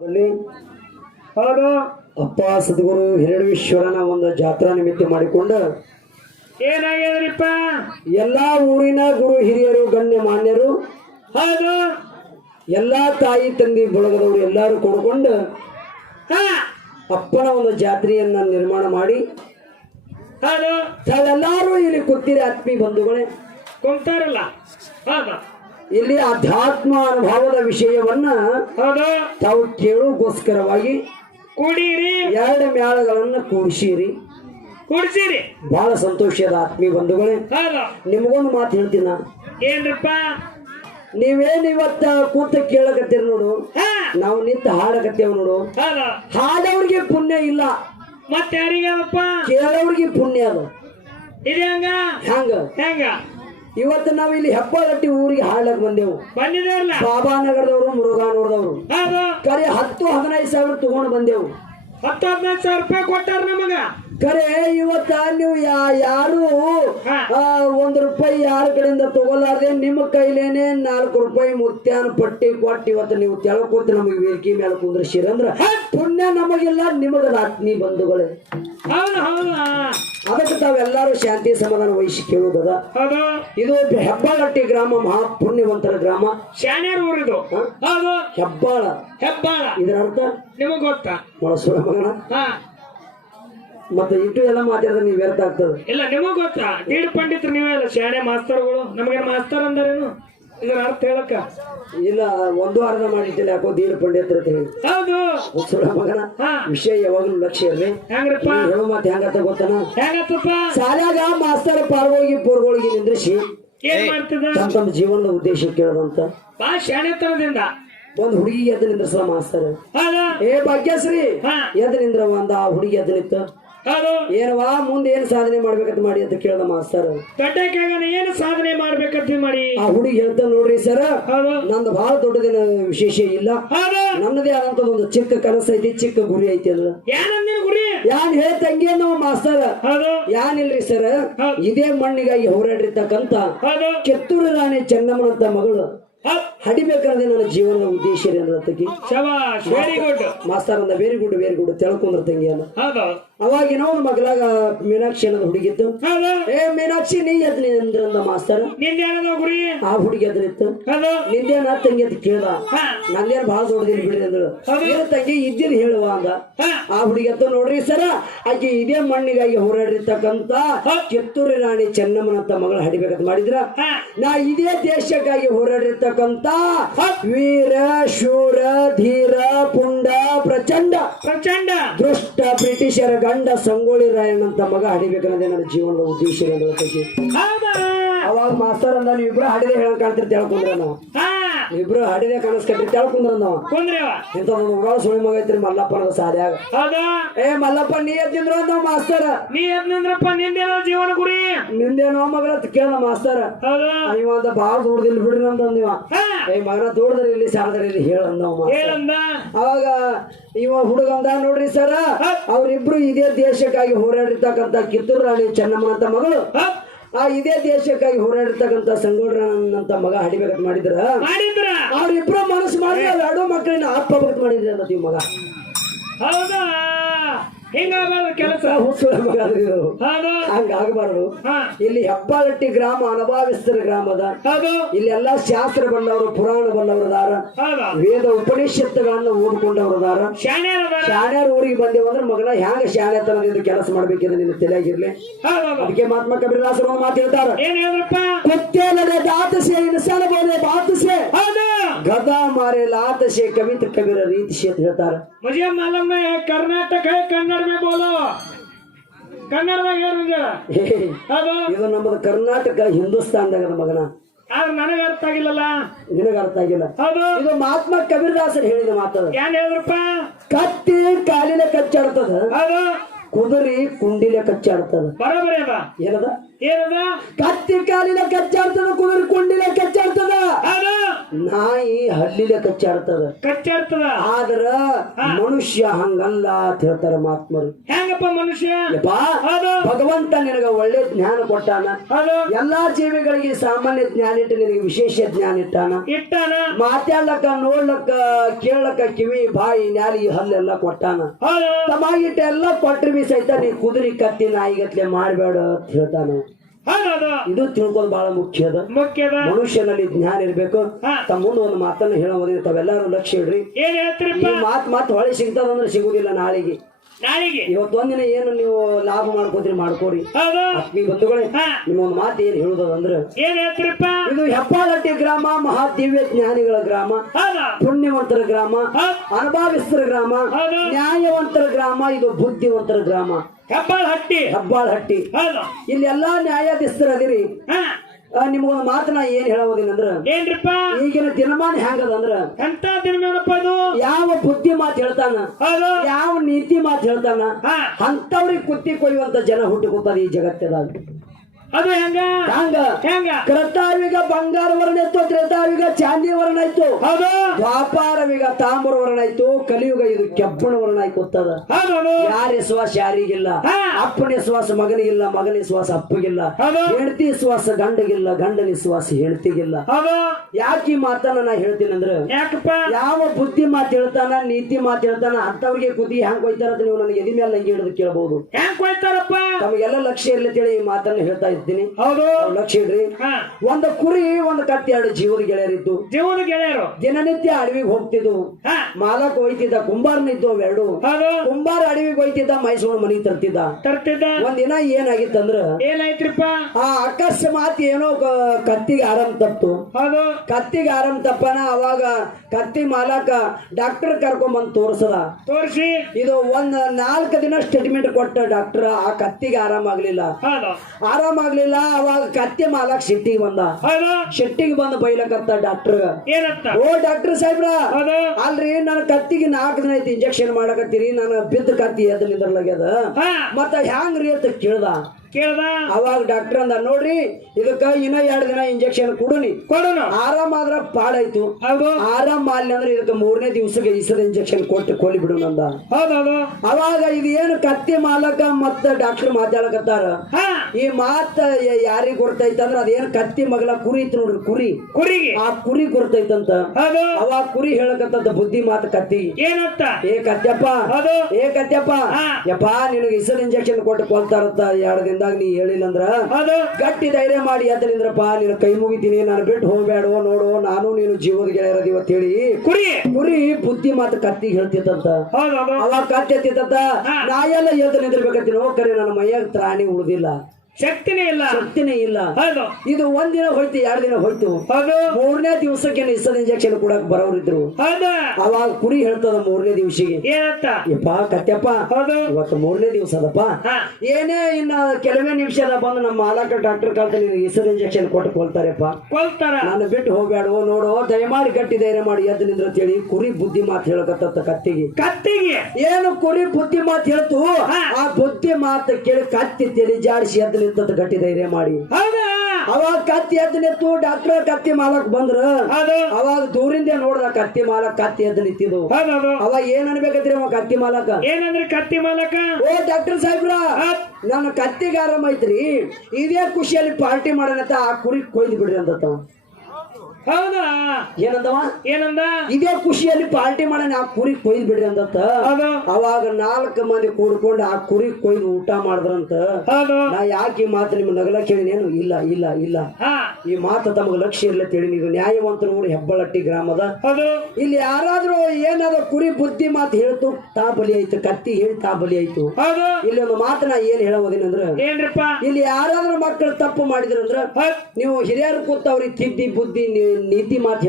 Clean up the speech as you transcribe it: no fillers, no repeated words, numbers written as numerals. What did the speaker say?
ಹೌದು ಅಪ್ಪ ಸದ್ಗುರು ಹಿರಣ್ಯೇಶ್ವರನ ಒಂದು ಜಾತ್ರಾ ನಿಮಿತ್ತ ಮಾಡಿಕೊಂಡು ಏನಾಗ್ಯದ್ರಿಪ್ಪ? ಎಲ್ಲಾ ಊರಿನ ಗುರು ಹಿರಿಯರು ಗಣ್ಯ ಮಾನ್ಯರು ಹೌದು ಎಲ್ಲಾ ತಾಯಿ ತಂದೆ ಬಳಗದವರು ಎಲ್ಲರೂ ಕೂಡಿಕೊಂಡು ಅಪ್ಪನ ಒಂದು ಜಾತ್ರೆಯನ್ನ ನಿರ್ಮಾಣ ಮಾಡಿ ಹೌದು ತಾವೆಲ್ಲರೂ ಇಲ್ಲಿ ಕೂತಿರಿ ಆತ್ಮೀಯ ಬಂಧುಗಳೇ, ಕುಂತಾರಲ್ಲ. ಹೌದು ಇಲ್ಲಿ ಅಧ್ಯಾತ್ಮ ಅನುಭವದ ವಿಷಯವನ್ನ ಹೌದು ತಾವು ಕೇಳೋಗೋಸ್ಕರವಾಗಿ ಕುಡೀರಿ, ಎರಡು ಮೇಳಗಳನ್ನು ಕೂಡಿಸಿರಿ. ಕುಡ್ಸಿರಿ. ಬಹಳ ಸಂತೋಷದ ಆತ್ಮೀಯ ಬಂಧುಗಳೇ, ಹೌದು ನಿಮಗೊಂದು ಮಾತು ಹೇಳ್ತೀನ. ಏನ್ರಿಪ್ಪ? ನೀವೇನ್ ಇವತ್ತ ಕೂತ ಕೇಳಕತ್ತೀರಿ ನೋಡು, ನಾವು ನಿಂತ ಹಾಡಕತ್ತೇವ್ ನೋಡು. ಹೌದು ಹಾಡವ್ರಿಗೆ ಪುಣ್ಯ ಇಲ್ಲ, ಮತ್ತೆ ಯಾರಿಗಪ್ಪ ಕೇಳೋರಿಗೆ ಪುಣ್ಯ ಅದು. ಇದು ಹೆಂಗ ಹಂಗ ಹೆಂಗ? ಇವತ್ತು ನಾವು ಇಲ್ಲಿ ಹೆಬ್ಬಾಳಟ್ಟಿ ಊರಿಗೆ ಹಾಡ್ಲಕ್ ಬಂದೆವು. ಬಂದಿದಾರಲ್ಲ ಬಾಬಾನಗರದವರು, ಮುರುಘಾನೂರದವರು ಹೌದು ಕರೆ 10-15 ಸಾವಿರ ತಗೊಂಡು ಬಂದೆವು. 10-15 ಸಾವಿರ ರೂಪಾಯಿ ಕೊಟ್ಟಾರ ನಮಗ. ಕರೆ ಇವತ್ತ ನೀವು ಯಾರು $1 ಯಾರ ಕಡೆಯಿಂದ ತಗೊಲಾರ್ದೆ ನಿಮ್ಮ ಕೈಲೇನೆ $4 ಮುತ್ಯಾನ ಪಟ್ಟಿ ಕೊಟ್ಟು ಇವತ್ತು ನೀವು ತೆಳ್ಕೋತ ನಮಗೆ ವೇದಿಕೆ ಮೇಲೆ ಕುಂದ್ರಿಸಿರಂದ್ರ ಪುಣ್ಯ ನಮಗಿಲ್ಲ, ನಿಮಗದ ಆತ್ಮೀಯ ಬಂಧುಗಳೇ. ಹೌದು ಹೌದು ಅದಕ್ಕೆ ತಾವೆಲ್ಲರೂ ಶಾಂತಿ ಸಮಾಧಾನ ವಹಿಸಿ ಕೇಳುವುದದ. ಹೌದು ಇದು ಹೆಬ್ಬಾಳಟ್ಟಿ ಗ್ರಾಮ ಮಹಾ ಪುಣ್ಯವಂತರ ಗ್ರಾಮ, ಶಾಣ್ಯರ ಊರಿದು. ಹೌದು ಹೆಬ್ಬಾಳ. ಹೆಬ್ಬಾಳ ಇದರ ಅರ್ಥ ನಿಮಗ್ ಗೊತ್ತಾ? ಮೊಳಸುಳ ಮಗನ. ಮತ್ತೆ ಇಟ್ಟು ಎಲ್ಲ ಮಾತಾಡಿದ್ರೆ ನೀವು ವ್ಯರ್ಥ ಆಗ್ತದೆ. ಇಲ್ಲ ನಿಮಗ್ ಗೊತ್ತಾ? ದೀಡ್ ಪಂಡಿತರು ನೀವೆಲ್ಲ ಶಾಣೆ ಮಾಸ್ತರ್ಗಳು. ನಮಗೆ ಮಾಸ್ತರ್ ಅಂದಾರೇನು? ಇದರ ಅರ್ಥ ಹೇಳಕ್ಕ ಇಲ್ಲ, ಒಂದು ಅರ್ಧ ಮಾಡಿಟ್ಟಿಲ್ಲ, ಯಾಕೋ ದೀಡ್ ಪಂಡಿತರ ಅಂತ ಹೇಳಿ. ಹೌದು ಸುಳ ಮಗನ ವಿಷಯ ಯಾವಾಗಲೂ ಲಕ್ಷ್ಯ ಇರ್ಲಿ. ಹೆಂಗ್ರಪ್ಪ? ಹೇಳೋ ಮಾತು ಹೆಂಗತ್ತ ಗೊತ್ತನ? ಹೆಂಗತ್ತಪ್ಪ? ಶಾಲ್ಯಾಗ ಮಾಸ್ತರ್ ಪಾರ್ಗೋಳಿಗೆ ಪೋರ್ಗೋಳಿಗೆ ನಿಂದ್ರಿಸಿ ಏನ್ ಮಾಡ್ತಿದ್ದ? ತಮ್ಮ ಜೀವನದ ಉದ್ದೇಶ ಕೇಳದಂತ ಬಾ ಶಾಣೆತನದಿಂದ ಒಂದ್ ಹುಡುಗಿಗೆ ಎದ್ದು ನಿಂದ್ರಸ ಮಾಸ್ತರ್. ಏ ಭಾಗ್ಯಶ್ರೀ ಎದ್ದು ನಿಂದ್ರ ಒಂದ ಆ ಹುಡುಗಿ ಎದ್ದು ನಿಂತ ಏನವಾ ಮುಂದೆ ಏನ್ ಸಾಧನೆ ಮಾಡ್ಬೇಕಂತ ಮಾಡಿ ಅಂತ ಕೇಳ್ದ ಮಾಸ್ತರ್. ದೊಡ್ಡಕ್ಕಾಗನ ಏನು ಸಾಧನೆ ಮಾಡ್ಬೇಕಂತ ಮಾಡಿ ಆ ಹುಡುಗಿ ಹೇಳ್ತಾ, ನೋಡ್ರಿ ಸರ್, ನಂದು ಬಹಳ ದೊಡ್ಡದೇನು ವಿಶೇಷ ಇಲ್ಲ, ನನ್ನದೇ ಆದಂತ ಒಂದು ಚಿಕ್ಕ ಕನಸು ಐತಿ, ಚಿಕ್ಕ ಗುರಿ ಐತಿ. ಅದ ಏನಂದಿನ ಗುರಿ? ಯಾನ್ ಹೇಳ್ತಂಗೆ ನಾವು ಮಾಸ್ತರ್ ಯಾನ್ ಇಲ್ರಿ ಸರ್, ಇದೇ ಮಣ್ಣಿಗಾಗಿ ಹೋರಾಡಿರ್ತಕ್ಕಂತ ಕಿತ್ತೂರು ರಾಣಿ ಚೆನ್ನಮ್ಮನಂತ ಮಗಳು ಹಡಿಬೇಕನ್ನೋದೇ ನನ್ನ ಜೀವನದ ಉದ್ದೇಶ ರೀ ಅನ್ನತಕ್ಕಿ. ವೆರಿ ಗುಡ್ ಮಾಸ್ತರ್ ಅಂದ ವೆರಿ ಗುಡ್ ತಿಳ್ಕೊಂಡ್ರ ತಂಗಿ ಅಲ್ಲ. ಅವಾಗಿನ ಒಂದು ಮಗಳಾಗ ಮೀನಾಕ್ಷಿ ಅನ್ನೋದು ಹುಡುಗಿತ್ತು. ಏ ಮೀನಾಕ್ಷಿ ನೀ ಎದ್ ನಿಂದ್ರಂದ ಮಾಸ್ತರ್. ಗುರಿ ಆ ಹುಡುಗಿ ಎದ್ ನಿಂತು ನಿಂದೇನ ತಂಗಿ ಅಂತ ಕೇಳ್ದ. ನಂದೇನ ಬಹಳ ದೊಡ್ಡದಿಲ್ಲ ಬಿಡ್ರಿ ಅಂದಳು. ಏನ ತಂಗಿ ಇದ್ದಿದ್ ಹೇಳುವ ಅಂದ. ಆ ಹುಡುಗಿ ಅಂತ, ನೋಡ್ರಿ ಸರ, ಆಕೆ ಇದೇ ಮಣ್ಣಿಗಾಗಿ ಹೋರಾಡಿರ್ತಕ್ಕಂತ ಕಿತ್ತೂರು ರಾಣಿ ಚೆನ್ನಮ್ಮನಂತ ಮಗಳು ಹಡಿಬೇಕಂತ ಮಾಡಿದ್ರ, ನಾ ಇದೇ ದೇಶಕ್ಕಾಗಿ ಹೋರಾಡಿರ್ತಕ್ಕಂತ ವೀರ ಶೂರ ಧೀರ ಪುಂಡ ಪ್ರಚಂಡ ಪ್ರಚಂಡ ದುಷ್ಟ ಬ್ರಿಟಿಷರ ಗಂಡ ಸಂಗೊಳ್ಳಿ ರಾಯಣ್ಣಂತ ಮಗ ಹಡಿಬೇಕನ್ನೋದೇ ನನ್ನ ಜೀವನದ ಉದ್ದೇಶ. ಅವಾಗ ಮಾಸ್ತರ್ ಅಂದ, ನೀವಿಬ್ರು ಹಡಿದೆ ಹೇಳ ಕಾಣ್ತಿರ್ ತಿಳ್ಕೊಂಡ್ರ, ನಾವು ಇಬ್ರು ಹಡಿದೆ ಕಾಣಿಸ್ಕಟ್ರಿ ತಿಳ್ಕೊಂಡ್ರ ನಾವು. ಇಂಥದೊಂದು ಉಡಾಳ ಸುಳಿ ಮಗ ಐತ್ರಿ ಮಲ್ಲಪ್ಪನ ಸಾಧ್ಯಾಗ. ಏ ಮಲ್ಲಪ್ಪ ನೀ ಎದ್ದಿಂದ್ರ ಅಂದ ಮಾಸ್ತರ್. ನೀ ಎದ್ನಿಂದ್ರಪ್ಪ, ನಿಂದೇನೋ ಜೀವನ ಗುರಿ? ನಿಂದೇನೋ ಮಗಳ ಕೇಳ್ದ ಮಾಸ್ತರ್. ಇವ ಅಂತ ಬಾಳ ದೂರದಿಲ್ಲ ಬಿಡ್ರಿ ಅಂತಂದಿವ. ಏ ಮಗನ ದೂರದ್ರಿ ಇಲ್ಲಿ ಸಾಲದ್ರಿ ಇಲ್ಲಿ ಹೇಳಂದ. ಅವಾಗ ಇವ ಹುಡುಗ ಅಂದ, ನೋಡ್ರಿ ಸರ, ಅವ್ರಿಬ್ರು ಇದೇ ದೇಶಕ್ಕಾಗಿ ಹೋರಾಡಿರ್ತಕ್ಕಂತ ಕಿತ್ತೂರು ರಾಣಿ ಚೆನ್ನಮ್ಮ ಅಂತ ಮಗಳು ಇದೇ ದೇಶಕ್ಕಾಗಿ ಹೋರಾಡಿರ್ತಕ್ಕಂತ ಸಂಗೊಳ್ಳಿರಾಯಣ್ಣಂತ ಮಗ ಹಡಿಬೇಕಂತ ಮಾಡಿದ್ರ, ಅವ್ರಿಬ್ರು ಮನಸ್ಸು ಮಾಡಿ ಎರಡು ಮಕ್ಕಳನ್ನ ಆತ್ಮಭಕ್ತ ಮಾಡಿದ್ರಿ ಅನ್ನತೀವಿ ಮಗ. ಹೌದಾ? ಹಿಂಗಾಗಬಾರ್ದು ಕೆಲಸ. ಹಂಗಾಗಬಾರ್ದು. ಇಲ್ಲಿ ಹೆಬ್ಬಾಳಟ್ಟಿ ಗ್ರಾಮ ಅನುಭವಿಸ್ತರ ಗ್ರಾಮದ. ಇಲ್ಲಿ ಎಲ್ಲಾ ಶಾಸ್ತ್ರ ಬಲ್ಲವರು, ಪುರಾಣ ಬಲ್ಲವರದಾರ, ವೇದ ಉಪನಿಷತ್ತುಗಳನ್ನ ಓದ್ಕೊಂಡವರದಾರ. ಶಾಣ್ಯಾರ ಊರಿಗೆ ಬಂದೇವ ಅಂದ್ರೆ ಮಗನ ಹ್ಯಾಂಗ ಶಾಣ್ಯತನದಿಂದ ಕೆಲಸ ಮಾಡ್ಬೇಕಿದ್ರೆ ನಿನ್ನ ತಲೆಯಾಗಿರ್ಲಿ. ಅದಕ್ಕೆ ಮಹಾತ್ಮ ಕಬೀರದಾಸರು ಒಂದು ಮಾತು ಹೇಳ್ತಾರ, ಕುತ್ತೇಲದೆ ದಾತಸೆ ಇನ್ಸಾನ ಬೋಲೆ ಬಾತಸೆ ಗದಾ ಮಾರೆ ಲಾತಸೆ ಕವಿತ ಕಬೀರ ರೀತಿಸೆ ಅಂತ ಹೇಳ್ತಾರ. ಮುझे मालूम है कर्नाटक है, कन्नड़ में बोलो. ಕನ್ನಡದಾಗ ಇದು ನಮ್ಮದು ಕರ್ನಾಟಕ ಹಿಂದೂಸ್ತಾನದಾಗ ಮಗನ. ನನಗ ಅರ್ಥ ಆಗಿಲ್ಲಲ್ಲ. ನಿನಗ ಅರ್ಥ ಆಗಿಲ್ಲ. ಇದು ಮಹಾತ್ಮ ಕಬೀರದಾಸರು ಹೇಳಿದ ಮಾತದ. ಏನ್ ಹೇಳಿದ್ರಪ್ಪ? ಕತ್ತಿ ಕಾಲಿನ ಕಚ್ಚಾಡ್ತದ, ಕುದುರಿ ಕುಂಡಿಲೆ ಕಚ್ಚಾಡ್ತದ. ಬರೋಬರಿ ಅದ. ಏನದ? ಏನದ? ಕತ್ತಿ ಕಾಲಿನ ಕಚ್ಚಾಡ್ತದ, ಕುದುರಿ ಕುಂಡಿಲೆ ಕಚ್ಚಾಡ್ತದ, ನಾಯಿ ಹಲ್ಲಿಲೆ ಕಚ್ಚಾಡ್ತದ. ಆದ್ರ ಮನುಷ್ಯ ಹಂಗಲ್ಲ ಅಂತ ಹೇಳ್ತಾರ ಮಹಾತ್ಮರು. ಹೆಂಗಪ್ಪ ಮನುಷ್ಯ? ಯಪ್ಪ, ಹೌದು ಭಗವಂತ ನಿನಗ ಒಳ್ಳೆ ಜ್ಞಾನ ಕೊಟ್ಟಾನ. ಹೌದು ಎಲ್ಲಾ ಜೀವಿಗಳಿಗೆ ಸಾಮಾನ್ಯ ಜ್ಞಾನ ಇಟ್ಟು ನಿನಗೆ ವಿಶೇಷ ಜ್ಞಾನ ಇಟ್ಟಾನ. ಮಾತಾಡ್ಲಕ್ಕ, ನೋಡ್ಲಕ್ಕ, ಕೇಳಲಕ್ಕ ಕಿವಿ, ಬಾಯಿ, ನಾಲಿಗೆ, ಹಲ್ಲೆಲ್ಲ ಕೊಟ್ಟಾನ. ಹೌದು ತಮಾಗಿಟ್ಟ ಎಲ್ಲ ಕೊಟ್ರಿ ಬಿ ಸಹಿತ ನೀ ಕುದುರಿ ಕತ್ತಿ ನಾಯಿಗತ್ಲೆ ಮಾಡ್ಬೇಡ ಅಂತ ಹೇಳ್ತಾನ. ಹೌದು ಇದು ತಿಳ್ಕೊಳ್ಳೋದು ಬಹಳ ಮುಖ್ಯದ. ಮನುಷ್ಯನಲ್ಲಿ ಜ್ಞಾನ ಇರ್ಬೇಕು. ತಮ್ಮ ಮುಂದೆ ಒಂದು ಮಾತನ್ನ ಹೇಳೋದಿಲ್ಲ, ತಾವೆಲ್ಲರೂ ಲಕ್ಷ್ಯ ಇಡ್ರಿ. ಏನ್ ಹೇಳ್ತೀರಪ್ಪ? ಈ ಮಾತು ಹೊಳೆ ಸಿಗ್ತದಂದ್ರೆ ಸಿಗುದಿಲ್ಲ ನಾಳೆಗೆ. ಇವತ್ತೊಂದಿನ ಏನು ನೀವು ಲಾಭ ಮಾಡ್ಕೋತೀರಿ ಮಾಡ್ಕೋರಿ. ಆತ್ಮೀಯ ಬಂಧುಗಳೇ, ನಿಮ್ಮೊಂದು ಮಾತು ಏನ್ ಹೇಳುದಂದ್ರೆ, ಏನ್ ಹೇಳ್ತೀರಪ್ಪ? ಇದು ಹೆಬ್ಬಾಳಟ್ಟಿ ಗ್ರಾಮ ಮಹಾದಿವ್ಯ ಜ್ಞಾನಿಗಳ ಗ್ರಾಮ, ಪುಣ್ಯವಂತರ ಗ್ರಾಮ, ಅನುಭವಿಸ್ತರ ಗ್ರಾಮ, ನ್ಯಾಯವಂತರ ಗ್ರಾಮ, ಇದು ಬುದ್ಧಿವಂತರ ಗ್ರಾಮ. ಹೆಬ್ಬಾಳಹಟ್ಟಿ ಇಲ್ಲಿ ಎಲ್ಲಾ ನ್ಯಾಯಾಧೀಶರು ಅದಿರಿ. ನಿಮ್ಗೊಂದು ಮಾತನ್ನ ಏನ್ ಹೇಳೋದಿನಂದ್ರ, ಏನ್ರಿಪ್ಪ ಈಗಿನ ದಿನಮಾನ ಹೆಂಗದಂದ್ರ, ಎಂತ ದಿನಮಾನಪ್ಪ ಇದು? ಯಾವ ಬುದ್ಧಿ ಮಾತು ಹೇಳ್ತಾನ, ಯಾವ ನೀತಿ ಮಾತು ಹೇಳ್ತಾನ, ಅಂತವ್ರಿಗೆ ಕುತ್ತಿ ಕೊಯ್ಯುವಂತ ಜನ ಹುಟ್ಟುಕೊತಾರ ಈ ಜಗತ್ತದಾಗ. ಅದು ಹೆಂಗ ಹೆಂಗ? ಕೃತಾವಿಗ ಬಂಗಾರ ವರ್ಣ ಇತ್ತು, ತ್ರೇತಾವಿಗ ಚಾಂದಿ ವರ್ಣ ಇತ್ತು, ಹೌದು. ದ್ವಾಪಾರವಿಗ ತಾಮ್ರ ವರ್ಣ ಇತ್ತು, ಕಲಿಯುಗ ಇದು ಕೆಬ್ಬಣ ವರ್ಣ ಆಯ್ಕೊತ್ತದ. ಯಾರ ವಿಶ್ವಾಸ ಯಾರಿಗಿಲ್ಲ. ಅಪ್ಪನ ವಿಶ್ವಾಸ ಮಗನಿಗಿಲ್ಲ, ಮಗನ ವಿಶ್ವಾಸ ಅಪ್ಪಗಿಲ್ಲ, ಹೆಂಡತಿ ವಿಶ್ವಾಸ ಗಂಡಗಿಲ್ಲ, ಗಂಡನ ವಿಶ್ವಾಸ ಹೆಂಡತಿಗಿಲ್ಲ. ಯಾಕೆ ಈ ಮಾತನ್ನ ನಾ ಹೇಳ್ತೀನಂದ್ರ, ಯಾವ ಬುದ್ಧಿ ಮಾತು ಹೇಳ್ತಾನ, ನೀತಿ ಮಾತು ಹೇಳ್ತಾನ, ಅಂತವ್ರಿಗೆ ಕುದಿ ಹ್ಯಾಂಗ್ ಕೊಯ್ತಾರ ಅಂತ ನೀವು ನನಗೆ ಎದಿ ಮೇಲೆ ನಂಗೆ ಹಿಡಿದು ಕೇಳಬಹುದು. ಹೆಂಗ್ ಕೊಯ್ತಾರಪ್ಪ? ತಮಗೆಲ್ಲ ಲಕ್ಷ್ಯ ಇರ್ಲಿ ತಿಳಿ ಈ ಮಾತನ್ನ ಹೇಳ್ತಾ ಇದ್ದೀನಿ. ಹೌದು, ಲಕ್ಷ್ಯ ಇಡ್ರಿ. ಒಂದು ಕುರಿ, ಒಂದು ಕತ್ತಿ, ಎರಡು ಜೀವದ ಗೆಳೆಯರಿದ್ದು. ಜೀವದ ಗೆಳೆಯರು ದಿನನಿತ್ಯ ಅಡವಿಗೆ ಹೋಗ್ತಿದ್ವು. ಮಾಲಕ್ ಹೋಯ್ತಿದ್ದ, ಕುಂಬಾರನ ಇದ್ದು ಅವೆರಡು. ಕುಂಬಾರ ಅಡವಿಗೆ ಹೋಯ್ತಿದ್ದ, ಮೈಸೂರು ಮನಿ ತರ್ತಿದ್ದ. ಒಂದಿನ ಏನಾಗಿತ್ತಂದ್ರ, ಏನಾಯ್ತ್ರಿಪ್ಪ? ಆ ಅಕಸ್ಮಾತ್ ಏನೋ ಕತ್ತಿಗೆ ಆರಾಮ್ ತಪ್ಪು. ಕತ್ತಿಗೆ ಆರಾಮ್ ತಪ್ಪನ ಅವಾಗ ಕತ್ತಿ ಮಾಲಕ ಡಾಕ್ಟರ್ ಕರ್ಕೊಂಬಂದ್ ತೋರಿಸಿ ಇದು ಒಂದ್ 4 ದಿನ ಸ್ಟೇಟ್ಮೆಂಟ್ ಕೊಟ್ಟ ಡಾಕ್ಟರ್. ಆ ಕತ್ತಿಗೆ ಆರಾಮಾಗ್ಲಿಲ್ಲ. ಅವಾಗ ಕತ್ತಿ ಮಾಲಕ್ ಶೆಟ್ಟಿಗೆ ಬಂದ. ಶೆಟ್ಟಿಗೆ ಬಂದು ಬೈಲಕತ್ತ ಡಾಕ್ಟರ್. ಓ ಡಾಕ್ಟರ್ ಸಾಹೇಬ್ರ, ಅಲ್ರಿ ನನ್ನ ಕತ್ತಿಗೆ 4 ದಿನ ಐತಿ ಇಂಜೆಕ್ಷನ್ ಮಾಡಕತ್ತೀರಿ, ನಾನು ಬಿದ್ದ ಕತ್ತಿ ಎದ್ದು ನಿಂದ್ರಲಾಗ್ಯದ, ಮತ್ತ ಹ್ಯಾಂಗ್ರಿ ಅಂತ ಕೇಳ್ದ. ಅವಾಗ ಡಾಕ್ಟರ್ ಅಂದ, ನೋಡ್ರಿ ಇದಕ್ಕ ಇನ್ನ 2 ದಿನ ಇಂಜೆಕ್ಷನ್ ಕೊಡೋಣ, ಆರಾಮಾದ್ರ ಪಾಡಾಯ್ತು. ಆರಾಮ್ ಅಲ್ಲಿ ಅಂದ್ರೆ ಇದಕ್ಕ 3ನೇ ದಿವ್ಸಕ್ಕೆ ಇಸದ ಇಂಜೆಕ್ಷನ್ ಕೊಟ್ಟು ಕೊಲಿ ಬಿಡು ನಂದ. ಅವಾಗ ಇದು ಏನು ಕತ್ತಿ ಮಾಲಕ ಮತ್ತ ಡಾಕ್ಟರ್ ಮಾತಾಡಕತ್ತಾರ. ಈ ಮಾತ ಯಾರಿಗ್ ಗೊತ್ತೈತಂದ್ರ ಅದೇನ್ ಕತ್ತಿ ಮಗಲ ಕುರಿ ಇತ್ತು ನೋಡ್ರಿ, ಕುರಿ ಆ ಕುರಿ ಗೊತ್ತೈತಂತ. ಅವಾಗ ಕುರಿ ಹೇಳಕತ್ತ ಬುದ್ಧಿ ಮಾತು ಕತ್ತಿ ಏನಂತ, ಏ ಕತ್ಯಪ್ಪ ಯಪ್ಪಾ ನಿನಗೆ ಇಸದ ಇಂಜೆಕ್ಷನ್ ಕೊಟ್ಟು ಕೊಲ್ತಾರತ್ತ 2 ದಿನದಾಗ ನೀ ಹೇಳಿಲ್ಲ ಅಂದ್ರ ಗಟ್ಟಿ ಧೈರ್ಯ ಮಾಡಿ ಎದ್ದು ನಿಂದ್ರಪ್ಪ, ನೀನು ಕೈ ಮುಗಿತೀನಿ, ನಾನು ಬಿಟ್ಟು ಹೋಗ್ಬೇಡೋ, ನೋಡು ನಾನು ನೀನು ಜೀವದ ಗೆಳೆಯರದಿ ಅಂತ ಹೇಳಿ ಕುರಿ ಬುದ್ಧಿ ಮಾತು ಕತ್ತಿಗೆ ಹೇಳ್ತಿತ್ತಂತ. ಅವಾಗ ಕತ್ತಿ ಎತ್ತಿತ್ತ, ನಾ ಎಲ್ಲ ಎದ್ದು ನಿಂದಿರ್ಬೇಕಂತೀನಿ. ಹೋಗ್ಕರೆ ನನ್ನ ಮೈಯಾಗ ತ್ರಾಣಿ ಉಳಿದಿಲ್ಲ, ಶಕ್ತಿನೇ ಇಲ್ಲ. ಇದು 1 ದಿನ ಹೋಯ್ತು, 2 ದಿನ ಹೋಯ್ತು, 3ನೇ ದಿವಸಕ್ಕೆ ಇಸದ ಇಂಜೆಕ್ಷನ್ ಕೊಡಕ್ ಬರೋರಿದ್ರು. ಅವಾಗ ಕುರಿ ಹೇಳ್ತದ 3ನೇ ದಿವಸಿಗೆ, ಯಪ್ಪ ಕತ್ಯಪ್ಪ ಇವತ್ತು 3ನೇ ದಿವಸ ಅದಪ್ಪ, ಏನೇ ಇನ್ನ ಕೆಲವೇ ನಿಮಿಷದ ಬಂದು ನಮ್ಮ ಮಾಲಕ ಡಾಕ್ಟರ್ ಕಾಲ್ತಲ್ಲಿ ಇಸದ ಇಂಜೆಕ್ಷನ್ ಕೊಟ್ಟು ಕೊಲ್ತಾರಪ್ಪ, ನಾನು ಬಿಟ್ಟು ಹೋಗ್ಬೇಡ, ನೋಡು ದಯಮಾಡಿ ಗಟ್ಟಿ ಧೈರ್ಯ ಮಾಡಿ ಎದ್ದು ನಿಂದ್ರ ಅಂತೇಳಿ ಕುರಿ ಬುದ್ಧಿ ಮಾತು ಹೇಳಕತ್ತ ಕತ್ತಿಗೆ. ಏನು ಕುರಿ ಬುದ್ಧಿ ಮಾತು ಹೇಳ್ತು, ಆ ಬುದ್ಧಿ ಮಾತು ಕೇಳಿ ಕತ್ತಿ ತಲೆ ಜಾಡಿಸಿ ಎದ್ದು ನಿಂತ ಗಟ್ಟಿ ಧೈರ್ಯ ಮಾಡಿ. ಅವಾಗ ಕತ್ತಿ ಎದ್ದು ನಿಂತು ಡಾಕ್ಟರ್ ಕತ್ತಿ ಮಾಲಕ್ ಬಂದ್ರ, ಅವಾಗ ದೂರಿಂದ ನೋಡ್ದ ಕತ್ತಿ ಮಾಲಕ್ ಕತ್ತಿ ಎದ್ದು ನಿಂತಿದ್ದು. ಅವಾಗ ಏನ್ ಅನ್ಬೇಕಂತ್ರಿ ಅವ ಕತ್ತಿ ಮಾಲಕ, ಏನಂದ್ರೆ ಕತ್ತಿ ಮಾಲಕ, ಓ ಡಾಕ್ಟರ್ ಸಾಹೇಬ್ರ ನನ್ನ ಕತ್ತಿಗೆ ಆರಾಮ ಐತ್ರಿ, ಇದೇ ಖುಷಿಯಲ್ಲಿ ಪಾರ್ಟಿ ಮಾಡೋಣಂತ ಆ ಕುರಿ ಕೊಯ್ದು ಬಿಡ್ರಿ ಅಂತ. ಹೌದಾ? ಏನಂದ? ಇದೇ ಖುಷಿಯಲ್ಲಿ ಪಾರ್ಟಿ ಮಾಡೋಣ, ಆ ಕುರಿ ಕೊಯ್ದು ಬಿಡ್ರಿ ಅಂತ. ಅವಾಗ 4 ಮಂದಿ ಕೂಡ್ಕೊಂಡು ಆ ಕುರಿ ಕೊಯ್ದು ಊಟ ಮಾಡಿದ್ರಂತ. ನಾ ಯಾಕೆ ಈ ಮಾತು ನಿಮ್ ನಗಲ ಕೇಳಿನೇನು? ಇಲ್ಲ ಈ ಮಾತು ತಮಗ ಲಕ್ಷ್ಯ ಇರ್ಲಿ ತಿಳಿ. ನೀವು ನ್ಯಾಯವಂತರು ನೋಡಿ ಹೆಬ್ಬಾಳಟ್ಟಿ ಗ್ರಾಮದ ಇಲ್ಲಿ ಯಾರಾದ್ರೂ ಏನಾದ್ರು ಕುರಿ ಬುದ್ಧಿ ಮಾತು ಹೇಳ್ತು, ತಾ ಬಲಿ ಆಯ್ತು, ಕತ್ತಿ ಹೇಳಿ ತಾ ಬಲಿ ಆಯ್ತು. ಇಲ್ಲಿ ಒಂದು ಮಾತನ್ನ ಏನ್ ಹೇಳೋದಿನಂದ್ರ, ಇಲ್ಲಿ ಯಾರಾದ್ರೂ ಮಕ್ಕಳು ತಪ್ಪು ಮಾಡಿದ್ರಂದ್ರ ನೀವು ಹಿರಿಯರು ಕೂತ ಅವ್ರಿಗೆ ತಿದ್ದಿ ಬುದ್ಧಿ ನೀತಿ ಮಾತು